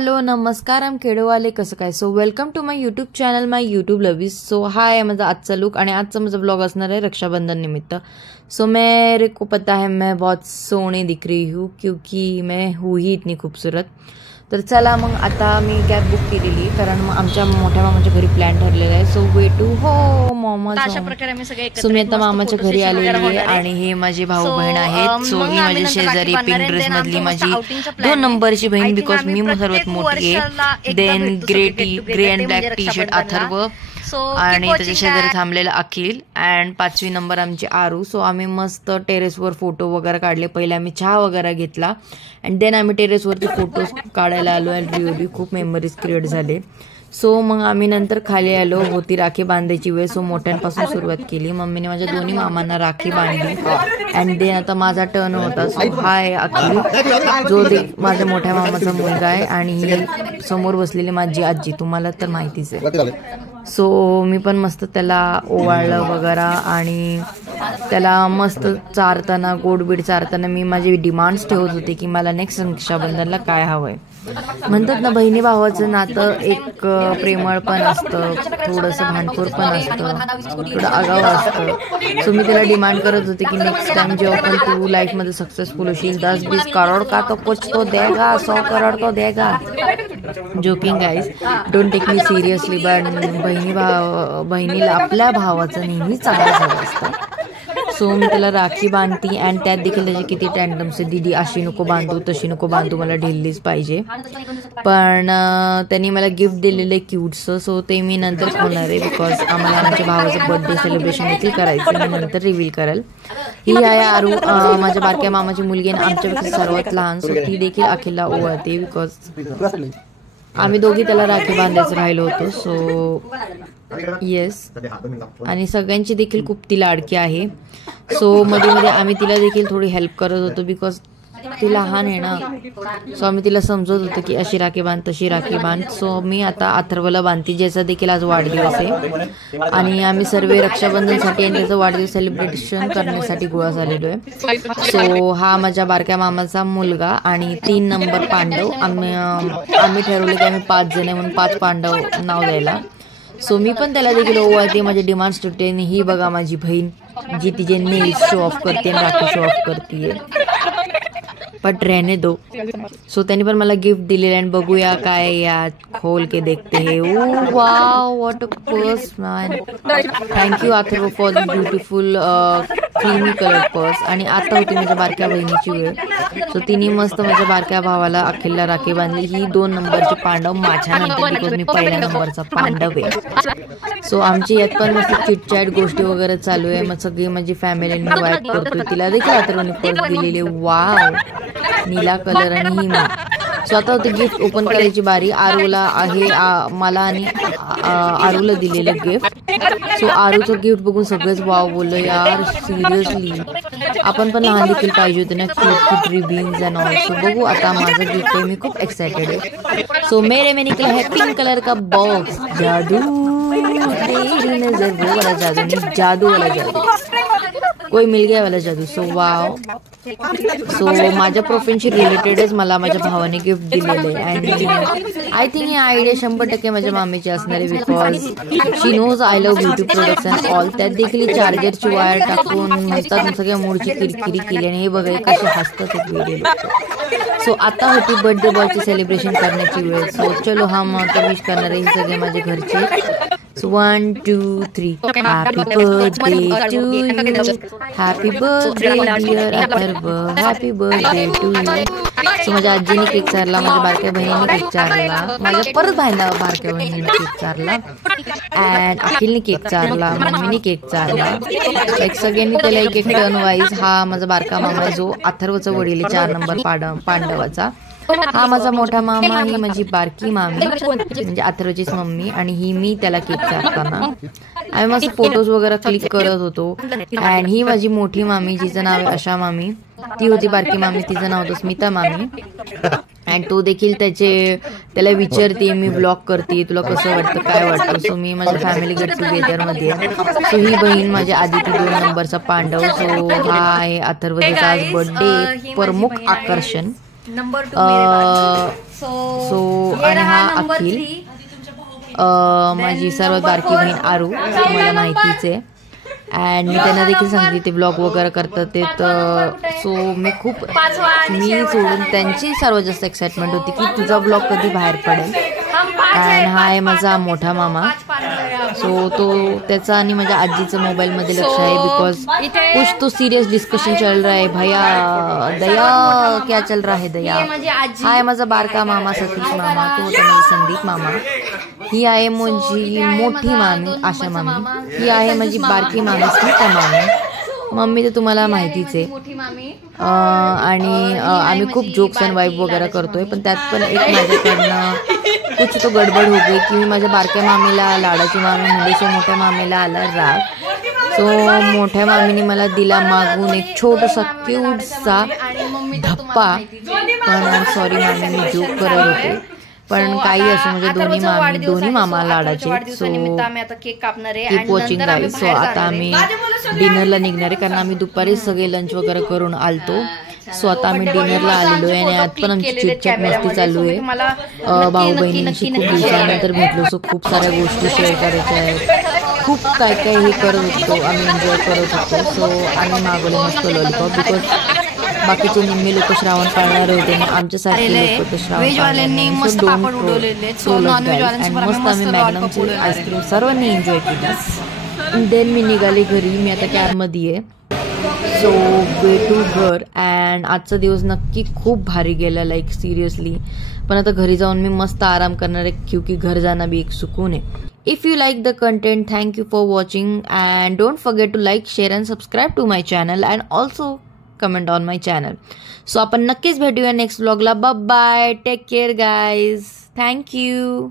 Hello नमस्कार आम खेडोवाले कसं काय. So welcome to my YouTube channel my YouTube lovies. So हा आहे माझा आजचा लुक आणि आजचा माझा ब्लॉग असणार आहे रक्षाबंधन निमित्त. सो मेरे को पता है मैं बहुत सोने दिख रही हूँ क्योंकि मैं हूँ ही इतनी खूबसूरत. तर चला मग आता मी कॅब बुक केलेली कारण मग आमच्या मोठ्या मामाच्या घरी प्लॅन ठरलेला आहे. सो वे टू हो मामा. सो मी आता मामाच्या घरी आलेली आहे आणि हे माझे भाऊ बहीण आहेत. सो ही माझी शेजारी पिंक ड्रेस मधली माझी 2 नंबरची बहीण बिकॉज मी सर्वात मोठी आहे. Then grey and black T shirt Atharva आणि त्याच्या शेजारी थांबलेला अखिल अँड 5वी नंबर आमची आरू. सो आम्ही मस्त टेरेसवर फोटो वगैरे काढले. पहिले आम्ही चहा वगैरे घेतला अँड देन आम्ही टेरेसवरती फोटोज काढायला आलो अँड रिअली खूप मेमरीज क्रिएट झाले. सो मग आम्ही नंतर खाली आलो. होती राखी बांधायची वेळ. सो मोठ्यांपासून सुरुवात केली. मम्मीने माझ्या दोन्ही मामांना राखी बांधली अँड देन आता माझा टर्न होता. सो हा आहे अखिल जो माझ्या मोठ्या मामाचा मुलगा आहे आणि ही समोर बसलेली माझी आजी तुम्हाला तर माहितीच आहे. सो मी पण मस्त त्याला ओवाळलं वगैरे आणि त्याला मस्त चारताना गोडबीड चारताना मी माझे डिमांड्स ठेवत होते की मला नेक्स्ट रक्षाबंधनला काय हवंय. म्हणतात ना बहिणी भावाचं नातं एक प्रेमळ पण असतं, थोडंसं भांडखोर पण असतं, थोडं आगाऊ असतं. सो मी त्याला डिमांड करत होते की नेक्स्ट टाइम जेव्हा पण तू लाईफमध्ये सक्सेसफुल होशील 10-20 करोड का तो कुछ तो देगा, 100 करोड तो देगा. Joking guys, don't take me seriously. But बहिणीला आपल्या भावाचं नेहमी चांगलं झालं असतं. सो मी त्याला राखी बांधती अँड त्यात देखील त्याचे किती टँडम्स आहे. दीदी अशी नको बांधू तशी नको बांधू मला ढिल्लीच पाहिजे. पण त्यांनी मला गिफ्ट दिलेलं आहे क्यूटचं. सो ते मी नंतर होणार आहे बिकॉज आम्हाला आमच्या भावाचं बर्थडे सेलिब्रेशन देखील करायचं. मी नंतर रिव्हील करेल. ही आहे आरू माझ्या बारक्या मामाची मुलगी आणि आमच्यापेक्षा सर्वात लहान. सो ती देखील अखिलला ओवाळते बिकॉज आम्ही दोघी त्याला राखी बांधायचं राहिलो होतो. सो येस, आणि सगळ्यांची देखील खूप ती लाडकी आहे. सो मध्ये मध्ये आम्ही तिला देखील थोडी हेल्प करत होतो बिकॉज ती लहान आहे ना. सो आम्ही तिला समजत होतो की अशी राखी बांध तशी राखी बांध. सो मी आता अथर्वला बांधते ज्याचा देखील आज वाढदिवस आहे आणि आम्ही सर्व रक्षाबंधनसाठी आणि त्याचं वाढदिवस सेलिब्रेशन करण्यासाठी गोळा झालेलो आहे. सो हा माझ्या बारक्या मामाचा मुलगा आणि 3 नंबर पांडव. आम्ही ठरवलं की आम्ही 5 जण आहे म्हणून 5 पांडव नाव द्यायला. सो मी पण त्याला देखील ओवाळते. माझे डिमांड्स ठेवते. ही बघा माझी बहीण जी तिचे नेल्स शो ऑफ करते आणि राखी शो ऑफ करते. बट रहने दो. सो त्यांनी पण मला गिफ्ट दिलेलं आणि बघूया काय यात. खोल के देखते है. Oh wow what a purse man. Thank you Atharva for the beautiful creamy colour purse. आणि आता होती माझ्या बारक्या बहिणीची वेळ. सो तिने मस्त माझ्या बारक्या भावाला अखिलला राखी बांधली. ही 2 नंबरची पांडव माझ्यानंतर बिकॉज मी पहिल्या नंबरचा पांडव आहे. सो आमची यात पण मस्त चिटचॅट गोष्टी वगैरे चालू आहे. मग सगळी माझी फॅमिली मी वाईट करतोय. तिला देखील अथर्वने पर्स दिलेली. वाव नीला कलर आणि ही मी. सो आता होती गिफ्ट ओपन करायची बारी. आरूला आहे मला आणि आरूला दिलेलं गिफ्ट. सो आरूचं गिफ्ट बघून सगळेच वाव बोललं यार सिरियसली आपण पण लहान देखील पाहिजे होते ना cute ribbons and all. So बघू आता माझं गिफ्ट आहे. मी खूप एक्साइटेड आहे. सो मेरे में निकला है पिंक कलर का बॉक्स. जादू तेरी नजर वो वाला जादू नहीं, जादू वाला जादू. कोई मिल गया वाला जादू. So wow. सो माझ्या प्रोफेशनशी रिलेटेडच मला माझ्या भावाने गिफ्ट दिलेलं आहे अँड आय थिंक ही आयडिया 100% माझ्या मामीची असणार आहे because she knows I love beauty products and all. त्यात देखील चार्जरची वायर टाकून म्हणतात सगळ्या मूडची किरकिरी केली आणि हे बघा कसे हसतात एक व्हिडिओ. सो आता होती बर्थडे बॉयची सेलिब्रेशन करण्याची वेळ. सो चलो हम आता विश करणार आहे सगळे माझे घरचे. So 1, 2, 3. Happy birthday to you. Happy birthday dear Atharva. Happy birthday to you. So माझ्या आजीने केक चारला, माझ्या बारक्या बहिणीने केक चारला, माझ्या परत बारक्या बहिणीने केक चारला अँड अखिलने केक चारला, मम्मीने केक चारला. लाईक सगळ्यांनी त्याला एक एक टर्न वाईज. हा माझा बारका मामा जो अथर्वचा वडील 4 नंबर पांडवाचा. हा माझा मोठा मामा, ही माझी बारकी मामी म्हणजे अथर्वचीच मम्मी आणि ही मी त्याला केक चारताना. आम्ही मस्त फोटोज वगैरे क्लिक करत होतो अँड ही माझी मोठी मामी जिचं नाव आहे आशा मामी. ती होती बारकी मामी, तिचं नाव होतं स्मिता मामी. अँड तो देखील त्याला विचारते मी ब्लॉग करते तुला कसं वाटतं काय वाटतं. सो मी माझ्या फॅमिली गेट टुगेदर मध्ये. सो ही बहीण माझी आदिती 2 नंबरचा पांडव. सो हा आहे अथर्वचा आज बर्थडे प्रमुख आकर्षण. सो अखिल, माझी सर्वात बारकी बहीण आरू, मला माहितीच आहे. अँड मी त्यांना देखील सांगते ते व्लॉग वगैरे करतात ते. तर सो मी सोडून त्यांची सर्वात जास्त एक्साइटमेंट होती की तुझा व्लॉग कधी बाहेर पडेल. अँड हा आहे माझा मोठा मामा. सो तो त्याचा आणि माझ्या आजीचं मोबाईलमध्ये लक्ष आहे बिकॉज कुछ तो सीरियस डिस्कशन चल रहा है. भैया दया क्या चल रहा है दया. हा आहे माझा बारका मामा सतीश मामा, तो होता माझा संदीप मामा. ही आहे माझी मोठी मामी आशा मामी. ही आहे माझी बारकी मामी स्मिता मामी. मम्मी तर तुम्हाला माहितीच आहे. आणि आम्ही खूप जोक्स अँड वाईब वगैरे करतोय. पण त्यात पण एक माझ्याकडनं कुछ तो गडबड हो गई की मी माझ्या बारक्या मामीला लाडाची मामी म्हणजे सो मोठ्या मामीला आला राग. सो मोठ्या मामीने मला दिला मागून एक छोटासा क्यूटसा धप्पा. पण सॉरी मामी, मी जोक करत होते. पण काही असो म्हणजे दोन्ही मामा लाडाचे. So keep watching guys. So आता आम्ही डिनरला निघणार आहे कारण आम्ही दुपारी सगळे लंच वगैरे करून आलतो. सो आता आम्ही डिनरला आलेलो आहे आणि आज पण आमची चिटचॅट मस्ती चालू आहे. भाऊ बहिणींशी खूप दिवसानंतर भेटलो. सो खूप साऱ्या गोष्टी शेअर करायच्या आहेत. खूप काय काय हे करत होतो आम्ही, एन्जॉय करत होतो. सो आम्ही मागवले मस्त लॉलीपॉप बिकॉज बाकीचे निम्मे लोक श्रावण पाळणारे होते आणि आमच्यासारखे लोक तर श्रावण मस्त आम्ही मॅग्नमचे आईस्क्रीम सर्वांनी एन्जॉय केली. देन मी निघाले घरी. मी आता कॅबमध्ये आहे. सो भेटू घर. अँड आजचा दिवस नक्की खूप भारी गेला लाईक सिरियसली. पण आता घरी जाऊन मी मस्त आराम करणार आहे क्योंकि घर जाना भी एक सुकून आहे. If you like the content, thank you for watching and don't forget to like, share and subscribe to my channel and also comment on my channel. So आपण नक्कीच भेटूया नेक्स्ट व्लॉगला. Bye bye, take care guys. Thank you.